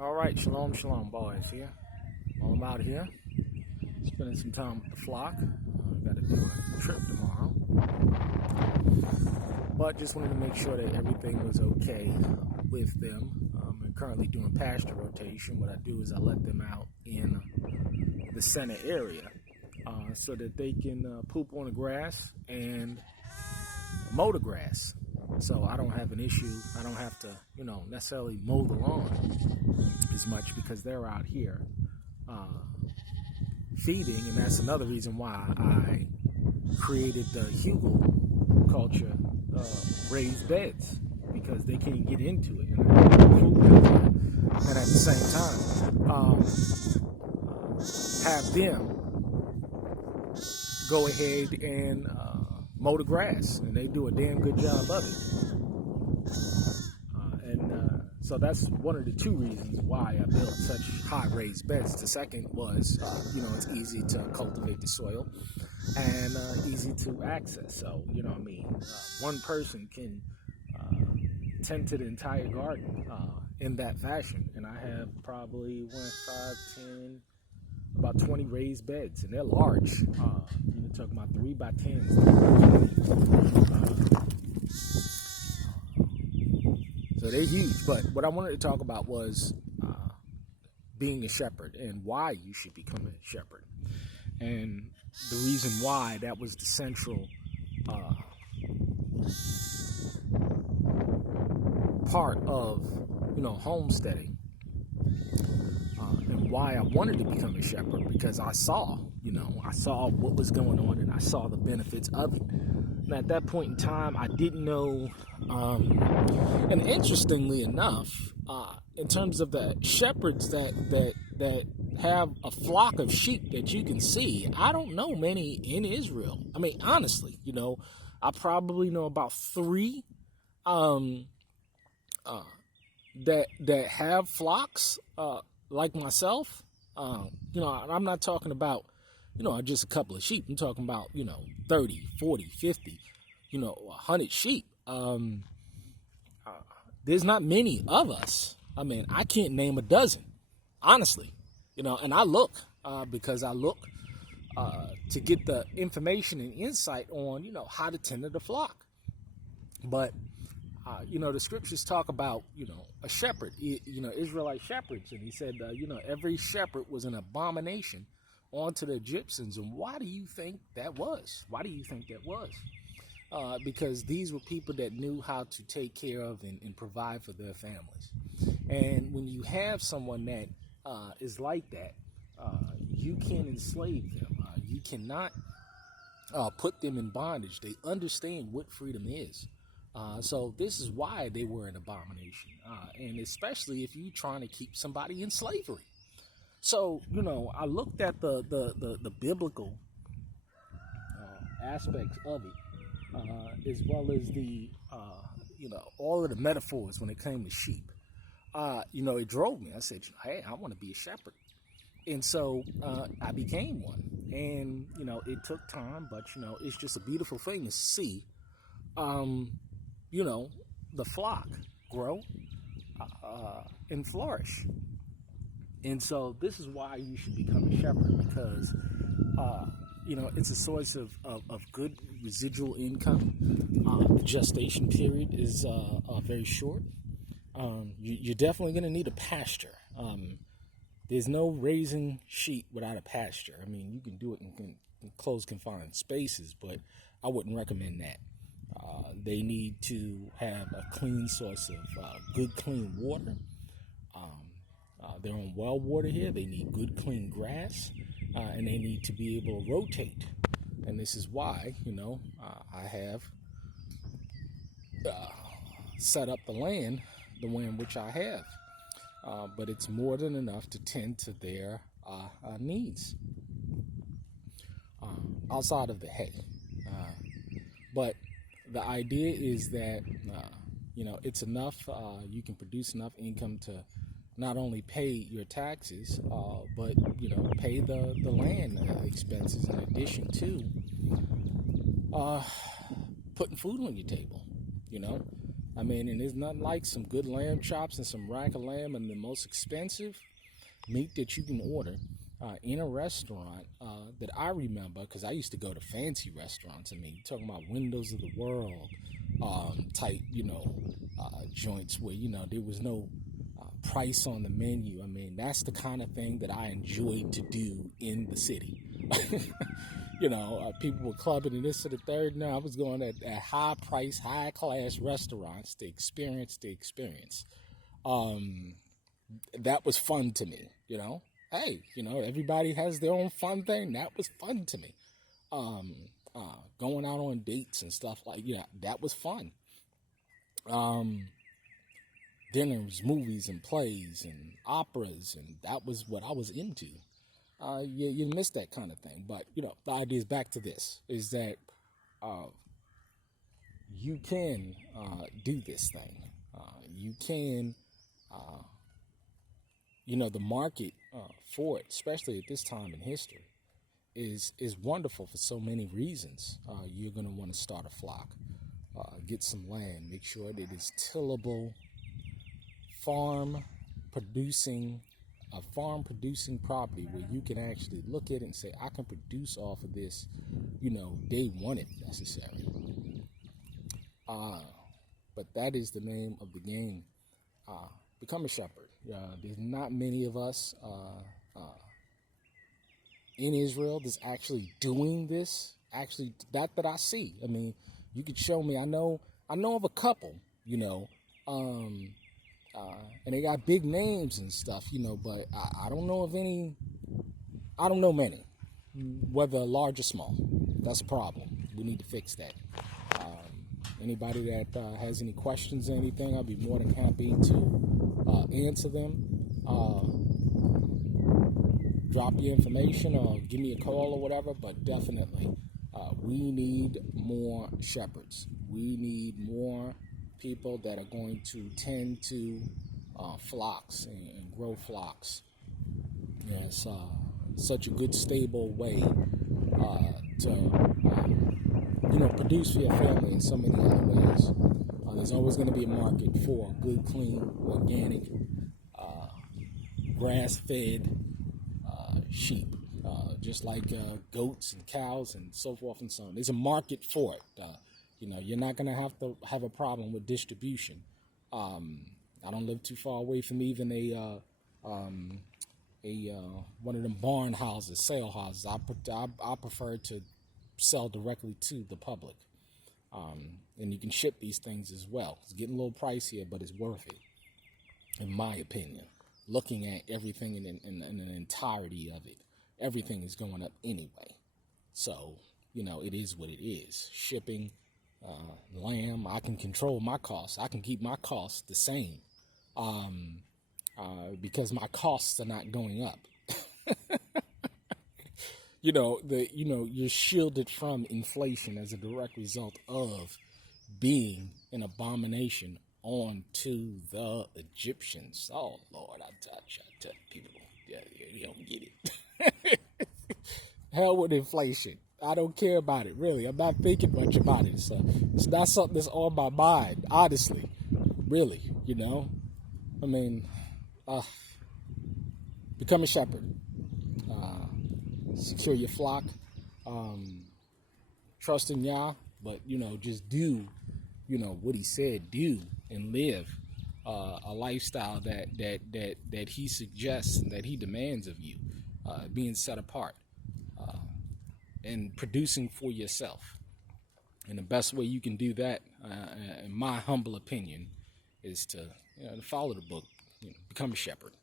All right, shalom, shalom, boys. Here, I'm out here, spending some time with the flock. Got to do a trip tomorrow, but just wanted to make sure that everything was okay with them. I'm currently doing pasture rotation. What I do is I let them out in the center area so that they can poop on the grass and mow the grass. So I don't have an issue. I don't have to, necessarily mow the lawn as much because they're out here feeding, and that's another reason why I created the Hugel culture raised beds, because they can't get into it, and at the same time have them go ahead and mow the grass, and they do a damn good job of it. So that's one of the two reasons why I built such high raised beds. The second was, it's easy to cultivate the soil and easy to access. So, one person can tend to the entire garden in that fashion. And I have probably about 20 raised beds, and they're large. You're talking about 3 by 10s. So they're huge. But what I wanted to talk about was being a shepherd and why you should become a shepherd. And the reason why that was the central part of, homesteading. And why I wanted to become a shepherd, because I saw what was going on, and I saw the benefits of it. And at that point in time, I didn't know, and interestingly enough, in terms of the shepherds that have a flock of sheep that you can see, I don't know many in Israel. I mean, honestly, I probably know about 3 that have flocks like myself. I'm not talking about just a couple of sheep. I'm talking about 30, 40, 50, 100 sheep. There's not many of us. I mean, I can't name a dozen, honestly. And I look because I look to get the information and insight on how to tend to the flock. But the scriptures talk about, a shepherd, Israelite shepherds. And he said, every shepherd was an abomination onto the Egyptians. And why do you think that was? Because these were people that knew how to take care of and provide for their families. And when you have someone that is like that, you can enslave them. You cannot put them in bondage. They understand what freedom is. So this is why they were an abomination, and especially if you're trying to keep somebody in slavery. So, I looked at the biblical aspects of it, as well as the, all of the metaphors when it came to sheep. It drove me. I said, hey, I want to be a shepherd. And so I became one. And, it took time, but, it's just a beautiful thing to see. The flock grow and flourish. And so this is why you should become a shepherd, because, it's a source of good residual income. The gestation period is very short. You're definitely going to need a pasture. There's no raising sheep without a pasture. I mean, you can do it in closed confined spaces, but I wouldn't recommend that. They need to have a clean source of good, clean water. They're on well water here. They need good, clean grass, and they need to be able to rotate. And this is why, I have set up the land the way in which I have. But it's more than enough to tend to their needs outside of the hay. But the idea is that, it's enough, you can produce enough income to not only pay your taxes, but, pay the land expenses in addition to putting food on your table, I mean, and there's nothing like some good lamb chops and some rack of lamb and the most expensive meat that you can order in a restaurant that I remember, because I used to go to fancy restaurants. I mean, you're talking about Windows of the World type, joints where, there was no price on the menu. I mean, that's the kind of thing that I enjoyed to do in the city. People were clubbing and this to the third. Now I was going at high price, high class restaurants to experience the experience. That was fun to me, Hey, everybody has their own fun thing. That was fun to me. Going out on dates and stuff that was fun. Dinners, movies, and plays, and operas, and that was what I was into. You miss that kind of thing. But, the idea is back to this, is that you can do this thing. You can, the market for it, especially at this time in history, is wonderful for so many reasons. You're going to want to start a flock, get some land, make sure that it's tillable, farm producing property where you can actually look at it and say, I can produce off of this, day one if necessary. But that is the name of the game. Become a shepherd. There's not many of us in Israel that's actually doing this. Actually, that I see. I mean, you could show me. I know of a couple. And they got big names and stuff, but I don't know of any. I don't know many, whether large or small. That's a problem. We need to fix that. Anybody that has any questions or anything, I'll be more than happy to answer them. Drop your information or give me a call or whatever, but definitely we need more shepherds. We need more people that are going to tend to flocks and grow flocks. It's such a good, stable way to produce for your family in so many other ways. There's always going to be a market for good, clean, organic, grass-fed sheep, just like goats and cows and so forth and so on. There's a market for it. You're not going to have a problem with distribution. I don't live too far away from even one of them barn houses, sale houses. I prefer to sell directly to the public. And you can ship these things as well. It's getting a little pricier, but it's worth it, in my opinion. Looking at everything in the entirety of it, everything is going up anyway. So, it is what it is. Shipping, lamb, I can control my costs. I can keep my costs the same because my costs are not going up. You're shielded from inflation as a direct result of being an abomination onto the Egyptians. Oh, Lord, I tell people, you don't get it. Hell with inflation. I don't care about it, really. I'm not thinking much about it. So it's not something that's on my mind, honestly. Really, I mean, become a shepherd. Secure your flock. Trust in Yah, but, just do, what he said, do and live a lifestyle that he suggests and that he demands of you, being set apart. And producing for yourself. And the best way you can do that, in my humble opinion, is to follow the book, become a shepherd.